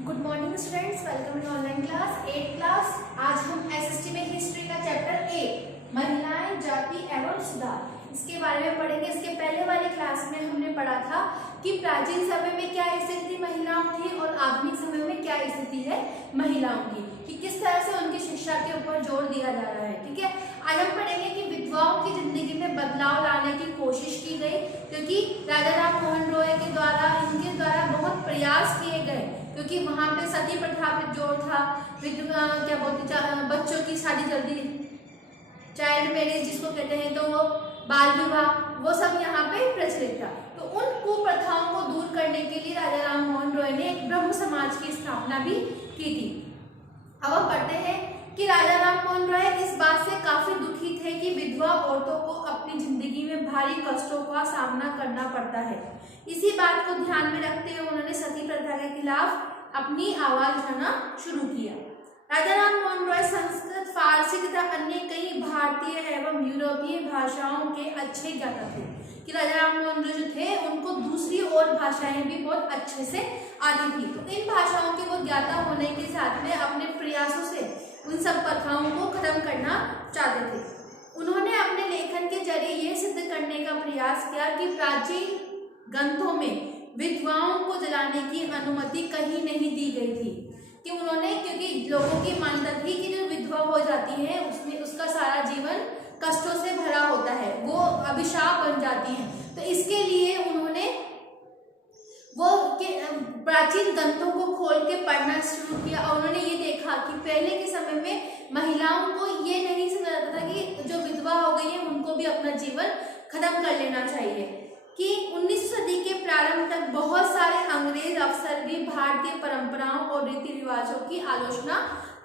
Good morning students, welcome in online class 8 class. आज हम SST में हिस्ट्री का चैप्टर 8 महिलाएं, जाति एवं सुधार इसके बारे में पढ़ेंगे। इसके पहले वाली क्लास में हमने पढ़ा था कि प्राचीन समय में क्या स्थिति महिलाओं की और आधुनिक समय में क्या स्थिति है महिलाओं की, कि किस तरह से उनकी शिक्षा के ऊपर जोर दिया जा रहा है। ठीक है, आज हम पढ़ेंगे कि विधवाओं की जिंदगी में बदलाव लाने की कोशिश की गई, क्योंकि राजा राम मोहन रॉय के द्वारा इनके द्वारा बहुत प्रयास किए गए, क्योंकि वहां पे सती प्रथा पे जोर था। क्या बोलते बच्चों की शादी जल्दी, चाइल्ड मैरिज जिसको कहते हैं, तो वो बाल विवाह, वो सब यहाँ पे प्रचलित था। तो उन कुप्रथाओं को दूर करने के लिए राजा राम मोहन रॉय ने एक ब्रह्म समाज की स्थापना भी की थी। अब हम पढ़ते हैं कि राजा राम मोहन रॉय इस बात से काफी दुखी थे कि विधवा औरतों को अपनी जिंदगी में भारी कष्टों का सामना करना पड़ता है। इसी बात को ध्यान में रखते हुए उन्होंने सती प्रथा के खिलाफ अपनी आवाज उठाना शुरू किया। राजा राम मोहन रॉय संस्कृत, फारसी तथा अन्य कई भारतीय एवं यूरोपीय भाषाओं के अच्छे ज्ञाता थे। कि राजा राम मोहन रॉय जो थे उनको दूसरी और भाषाएं भी बहुत अच्छे से आती थी, तो इन भाषाओं के वो ज्ञाता होने के साथ में अपने प्रयासों से उन सब प्रथाओं को खत्म करना चाहते थे। उन्होंने अपने लेखन के जरिए ये सिद्ध करने का प्रयास किया कि प्राचीन ग्रंथों में विधवाओं को जलाने की अनुमति कहीं नहीं दी गई थी। कि उन्होंने, क्योंकि लोगों की मान्यता थी कि जो विधवा हो जाती है उसमें उसका सारा जीवन कष्टों से भरा होता है, वो अभिशाप बन जाती है, तो इसके लिए उन्होंने वो प्राचीन ग्रंथों को खोल के पढ़ना शुरू किया। और उन्होंने ये देखा कि पहले के समय में महिलाओं को ये नहीं समझा जाता था कि जो विधवा हो गई है उनको भी अपना जीवन खत्म कर लेना चाहिए। कि 19वीं सदी के प्रारंभ तक बहुत सारे अंग्रेज अफसर भी भारतीय परंपराओं और रीति रिवाजों की आलोचना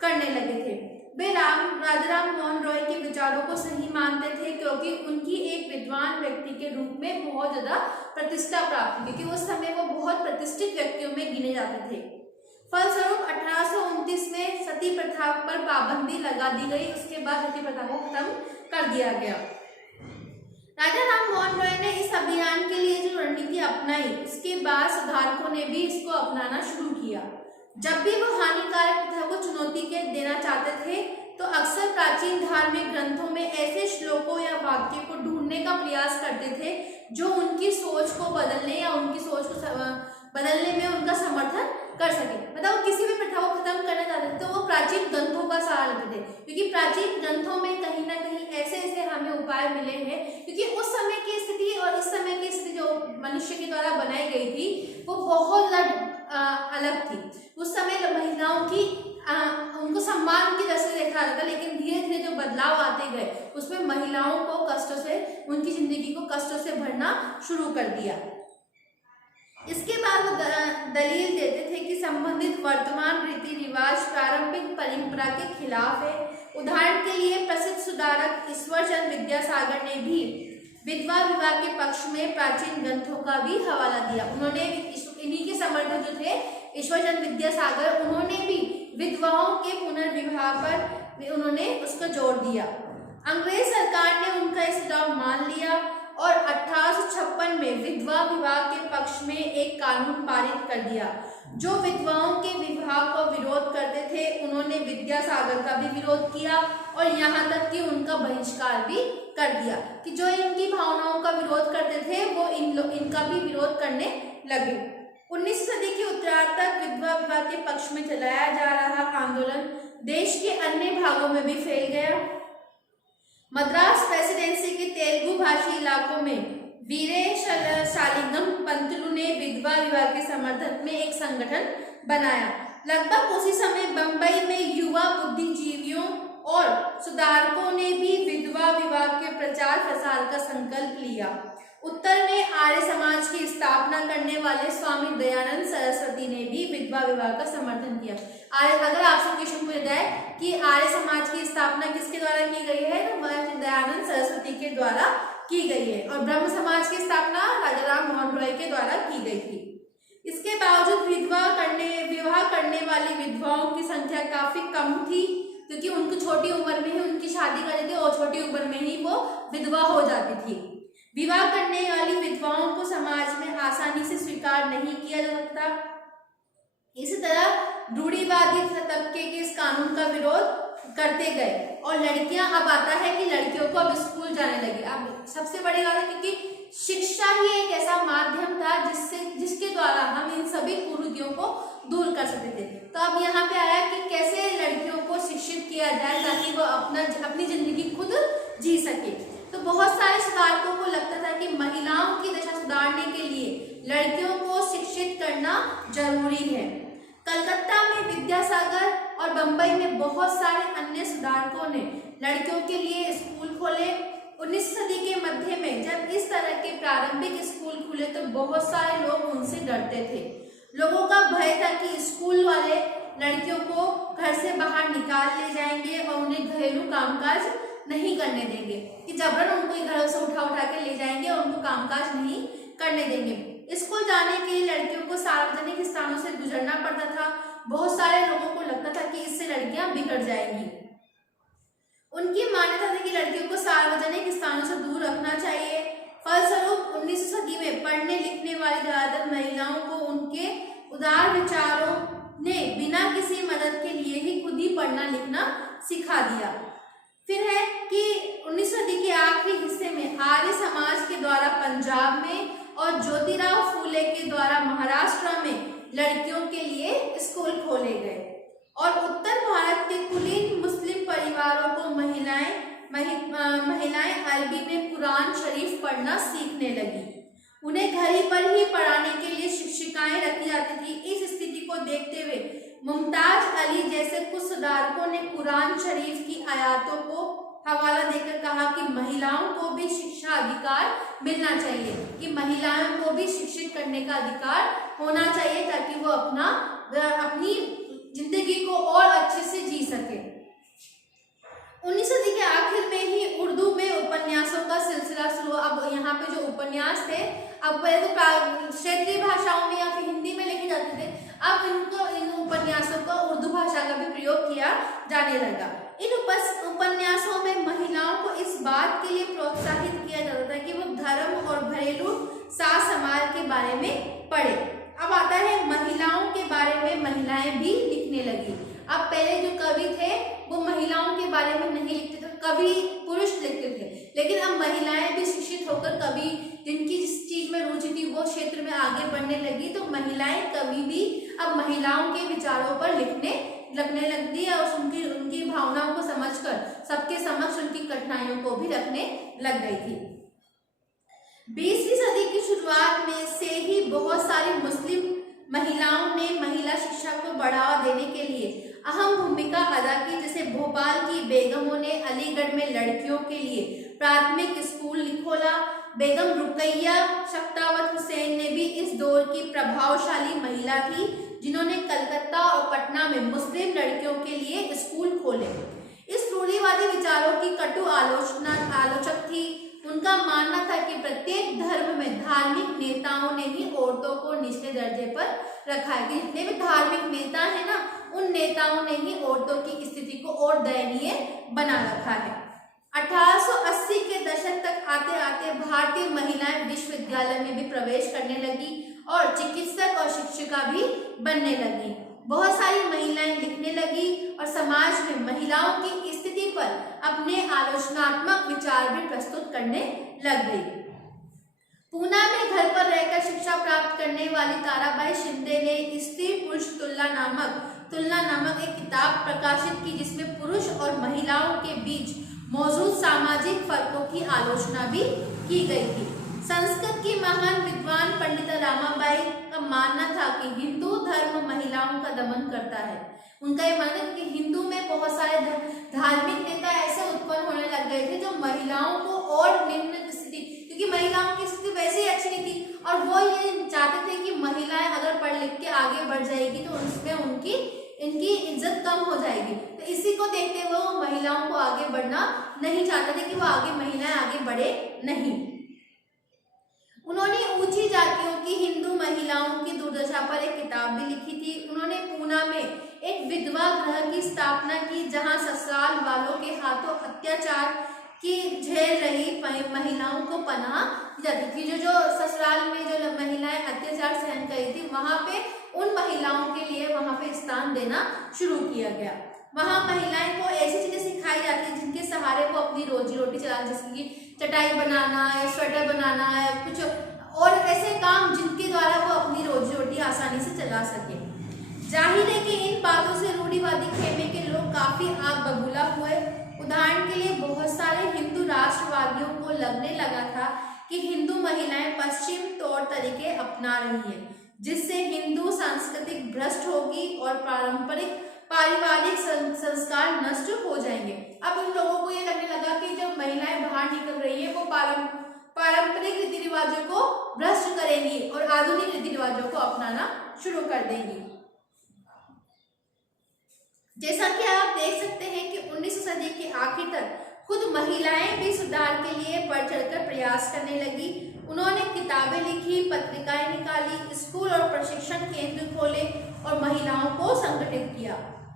करने लगे थे। वे राजा राम मोहन रॉय के विचारों को सही मानते थे, क्योंकि उनकी एक विद्वान व्यक्ति के रूप में बहुत ज्यादा प्रतिष्ठा प्राप्त हुई, क्योंकि उस समय वो बहुत प्रतिष्ठित व्यक्तियों में गिने जाते थे। फलस्वरूप 1829 में सती प्रथा पर पाबंदी लगा दी गई। उसके बाद सती प्रथा को खत्म कर दिया गया। राजा राम मोहन रॉय ने इस अभियान के लिए जो रणनीति अपनाई, उसके बाद सुधारकों ने भी इसको अपनाना शुरू किया। जब भी वो हानिकारक प्रथा को चुनौती के देना चाहते थे, तो अक्सर प्राचीन धार्मिक ग्रंथों में ऐसे श्लोकों या वाक्य को ढूंढने का प्रयास करते थे जो उनकी सोच को बदलने या उनकी सोच को बदलने में उनका समर्थन कर सके। मतलब किसी भी प्रथा को खत्म करना चाहते थे तो वो प्राचीन ग्रंथों का सहारा लेते थे, क्योंकि प्राचीन ग्रंथों में कहीं ना कहीं ऐसे ऐसे हमें उपाय मिले हैं। क्योंकि उस समय की स्थिति और इस समय की स्थिति जो मनुष्य के द्वारा बनाई गई थी वो बहुत अलग थी। उस समय महिलाओं की उनको सम्मान की दृष्टि देखा जाता था, लेकिन धीरे धीरे जो बदलाव आते गए उसमें महिलाओं को कष्टों से, उनकी जिंदगी को कष्टों से भरना शुरू कर दिया। इसके बाद वो दलील देते थे कि संबंधित वर्तमान रीति रिवाज प्रारंभिक परंपरा के खिलाफ है। उदाहरण के लिए प्रसिद्ध सुधारक ईश्वरचंद्र विद्यासागर ने भी विधवा विवाह के पक्ष में प्राचीन ग्रंथों का भी हवाला दिया। उन्होंने इन्हीं के समर्थक जो थे ईश्वरचंद्र विद्यासागर, उन्होंने भी विधवाओं के पुनर्विवाह पर उन्होंने उसको जोर दिया। अंग्रेज सरकार ने उनका इस सुझाव मान लिया और 1856 में विधवा विवाह के पक्ष में एक कानून पारित कर दिया। जो विधवाओं के विवाह को विरोध करते थे उन्होंने विद्यासागर का भी विरोध किया और यहाँ तक कि उनका बहिष्कार भी कर दिया। कि जो इनकी भावनाओं का विरोध करते थे वो इनका भी विरोध करने लगे। 19वीं सदी के उत्तरार्ध तक विधवा विवाह के पक्ष में चलाया जा रहा आंदोलन देश के अन्य भागों में भी फैल गया। मद्रास प्रेसिडेंसी के तेलुगु भाषी इलाकों में वीरेशालिंगम पंतुलु ने विधवा विवाह के समर्थन में एक संगठन बनाया। लगभग उसी समय बंबई में युवा बुद्धिजीवियों और सुधारकों ने भी विधवा विवाह के प्रचार प्रसार का संकल्प लिया। उत्तर में आर्य समाज की स्थापना करने वाले स्वामी दयानंद सरस्वती ने भी विधवा विवाह का समर्थन किया। अगर आपसे क्वेश्चन पूछा जाए कि आर्य समाज की स्थापना किसके द्वारा की गई है, तो दयानंद सरस्वती के द्वारा की गई है, और ब्रह्म समाज की स्थापना राजा राम मोहन रॉय के द्वारा की गई थी। इसके बावजूद विवाह करने वाली विधवाओं की संख्या काफी कम थी, क्योंकि उनको छोटी उम्र में ही उनकी शादी कर देते और छोटी उम्र में ही वो विधवा हो जाती थी। विवाह करने वाली विधवाओं को समाज में आसानी से स्वीकार नहीं किया जा सकता। इसी तरह रूढ़िवादी तबके के इस कानून का विरोध करते गए और लड़कियां, अब आता है कि लड़कियों को अब स्कूल जाने लगी। अब सबसे बड़ी बात है क्योंकि शिक्षा ही एक ऐसा माध्यम था जिसके द्वारा हम इन सभी कुरीतियों को दूर कर सकते थे। तो अब यहाँ पे आया कि कैसे लड़कियों को शिक्षित किया जाए ताकि वो अपनी जिंदगी खुद जी सके। तो बहुत सारे सुधारकों को लगता था कि महिलाओं की दशा सुधारने के लिए लड़कियों को शिक्षित करना जरूरी है। कलकत्ता में विद्यासागर और बंबई में बहुत सारे अन्य सुधारकों ने लड़कियों के लिए स्कूल खोले। 19वीं सदी के मध्य में जब इस तरह के प्रारंभिक स्कूल खुले तो बहुत सारे लोग उनसे डरते थे। लोगों का भय था कि स्कूल वाले लड़कियों को घर से बाहर निकाल ले जाएंगे और उन्हें घरेलू कामकाज नहीं करने देंगे, कि जबरन उनको घरों से उठा के ले जाएंगे और उनको कामकाज नहीं करने देंगे। स्कूल जाने के लिए लड़कियों को सार्वजनिक स्थानों से गुजरना पड़ता था। बहुत सारे लोगों को लगता था कि इससे लड़कियां बिगड़ जाएंगी। उनकी मान्यता थी कि लड़कियों को सार्वजनिक स्थानों से दूर रखना चाहिए। फलस्वरूप 19वीं सदी में पढ़ने लिखने वाली ज्यादातर महिलाओं को उनके उदार विचारों ने बिना किसी मदद के लिए ही खुद ही पढ़ना लिखना सिखा दिया। फिर है कि 19वीं सदी के आखिरी हिस्से में आर्य समाज के द्वारा पंजाब में और ज्योतिराव फूले के द्वारा महाराष्ट्र में लड़कियों के लिए स्कूल खोले गए और उत्तर भारत के कुलीन मुस्लिम परिवारों को महिलाएं अरबी में कुरान शरीफ पढ़ना सीखने लगी। उन्हें घर पर ही पढ़ाने के लिए शिक्षिकाएं रखी जाती थी। इस स्थिति को देखते हुए मुमताज अली जैसे कुछ सुधारकों ने कुरान शरीफ की आयतों को हवाला देकर कहा कि महिलाओं को भी शिक्षा अधिकार मिलना चाहिए, कि महिलाओं को भी शिक्षित करने का अधिकार होना चाहिए ताकि वो अपनी जिंदगी को और अच्छे से जी सके। 19वीं सदी के आखिर में ही उर्दू में उपन्यासों का सिलसिला शुरू। अब यहाँ पे जो उपन्यास थे, अब पहले तो क्षेत्रीय भाषाओं में या फिर हिंदी में लिखे जाते थे, अब इन उपन्यासों का उर्दू भाषा का भी प्रयोग किया जाने लगा। इन उपन्यासों में महिलाओं को इस बात के लिए प्रोत्साहित किया जाता था कि वो धर्म और घरेलू साज समाज के बारे में पढ़े। अब आता है महिलाओं के बारे में महिलाएं भी लिखने लगी। अब पहले जो कवि थे वो महिलाओं के बारे में नहीं लिखते थे, कवि पुरुष लिखते थे, लेकिन अब महिलाएं भी शिक्षित होकर कवि जिनकी जिस चीज में रुचि थी वो क्षेत्र में आगे बढ़ने लगी, तो महिलाएं कवि भी अब महिलाओं के विचारों पर लगने लगती है और उनकी भावनाओं को समझकर सबके समक्ष उनकी कठिनाइयों को भी रखने लग गई थी। 20वीं सदी की शुरुआत में से ही बहुत सारी मुस्लिम महिलाओं ने महिला शिक्षा को बढ़ावा देने के लिए अहम भूमिका अदा की। जैसे भोपाल की बेगमों ने अलीगढ़ में लड़कियों के लिए प्राथमिक स्कूल खोला। बेगम रुकैया शख्तावत हुसैन ने भी इस दौर की प्रभावशाली महिला थी, जिन्होंने कलकत्ता और पटना में मुस्लिम लड़कियों के लिए स्कूल खोले। इस रूढ़िवादी विचारों की कटु आलोचक थी। उनका मानना था कि प्रत्येक धर्म में धार्मिक नेताओं ने ही औरतों को निचले दर्जे पर रखा है, कि जितने भी धार्मिक नेता है ना, उन नेताओं ने ही औरतों की स्थिति को और दयनीय बना रखा है। 1880 के दशक तक आते आते भारतीय महिलाएं विश्वविद्यालय में भी प्रवेश करने लगी और चिकित्सक और शिक्षिका भी बनने लगी। बहुत सारी महिलाएं लिखने लगी और समाज में महिलाओं की स्थिति पर अपने आलोचनात्मक विचार भी प्रस्तुत करने लग गई। पूना में घर पर रहकर शिक्षा प्राप्त करने वाली ताराबाई शिंदे ने स्त्री पुरुष तुलना नामक एक किताब प्रकाशित की, जिसमें पुरुष और महिलाओं के बीच मौजूद सामाजिक फर्कों की आलोचना भी की गई थी। संस्कृत की महान विद्वान पंडित रामाबाई का मानना था कि हिंदू धर्म महिलाओं का दमन करता है। उनका ये मानना है कि हिंदू में बहुत सारे धार्मिक नेता ऐसे उत्पन्न होने लग गए थे जो महिलाओं को और निम्न स्थिति, क्योंकि महिलाओं की स्थिति वैसे ही अच्छी नहीं थी और वो ये चाहते थे कि महिलाएं अगर पढ़ लिख के आगे बढ़ जाएगी तो उसमें इनकी इज्जत कम हो जाएगी। तो इसी को देखते हुए वो महिलाओं को आगे बढ़ना नहीं चाहते थे कि वो महिलाएं आगे बढ़े नहीं। उन्होंने ऊंची जातियों की हिंदू महिलाओं की दुर्दशा पर एक किताब भी लिखी थी। उन्होंने पूना में एक विधवा गृह की स्थापना की, जहां ससुराल वालों के हाथों अत्याचार की झेल रही महिलाओं को पनाह दी जाती थी। जो ससुराल में जो महिलाएं अत्याचार सहन कर रही थी, वहां पे उन महिलाओं के लिए वहां वहां पे स्थान देना शुरू किया गया। वहां महिलाएं को ऐसी चीजें सिखाई जाती है जिनके सहारे वो अपनी रोजी रोटी चलाना, जैसे कि चटाई बनाना है, स्वेटर बनाना है, कुछ और ऐसे काम जिनके द्वारा वो अपनी रोजी रोटी आसानी से चला सके। जाहिर है कि इन बातों से रूढ़िवादी खेमे के लोग काफी आग बबूला हुए। उदाहरण के लिए बहुत सारे हिंदू राष्ट्रवादियों को लगने लगा था कि हिंदू महिलाएं पश्चिम तौर तरीके अपना रही है, जिससे हिंदू सांस्कृतिक भ्रष्ट होगी और पारिवारिक संस्कार नष्ट हो जाएंगे। अब उन लोगों को ये लगने लगा कि जब महिलाएं बाहर निकल रही है वो पारंपरिक रीति रिवाजों को भ्रष्ट करेंगी और आधुनिक रीति रिवाजों को अपनाना शुरू कर देंगी। जैसा कि आप देख सकते हैं कि 19वीं सदी के आखिर तक खुद महिलाएं भी सुधार के लिए बढ़ चढ़कर प्रयास करने लगी। उन्होंने किताबें लिखी, पत्रिकाएं निकाली, स्कूल और प्रशिक्षण केंद्र खोले और महिलाओं को संगठित किया।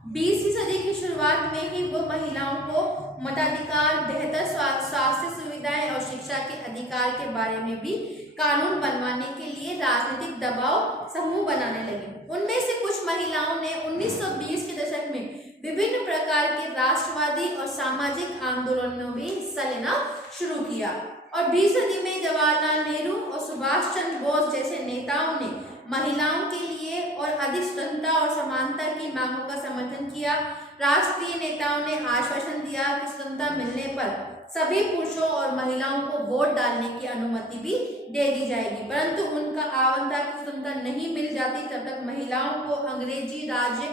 20वीं सदी की शुरुआत में ही वो महिलाओं को मताधिकार, बेहतर स्वास्थ्य सुविधाएं और शिक्षा के अधिकार के बारे में भी कानून बनवाने के लिए राजनीतिक दबाव समूह बनाने लगे। उनमें से कुछ महिलाओं ने 1920 के दशक में विभिन्न प्रकार के राष्ट्रवादी और सामाजिक आंदोलनों में हिस्सा लेना शुरू किया और 20वीं सदी में जवाहरलाल नेहरू और सुभाष चंद्र बोस जैसे नेताओं ने महिलाओं के लिए और अधिक स्वतंत्रता और समानता की मांगों का समर्थन किया। राष्ट्रीय नेताओं ने आश्वासन दिया कि स्वतंत्रता मिलने पर सभी पुरुषों और महिलाओं को वोट डालने की अनुमति भी दे दी जाएगी, परंतु उनका आवंता की स्वतंत्रता नहीं मिल जाती तब तक महिलाओं को अंग्रेजी राज्य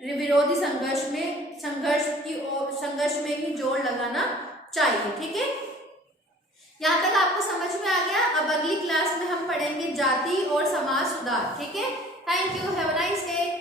विरोधी संघर्ष में ही जोर लगाना चाहिए। ठीक है, यहाँ तक आपको समझ में आ गया। अब अगली क्लास में हम पढ़ेंगे जाति और समाज सुधार। ठीक है, thank you, have a nice day.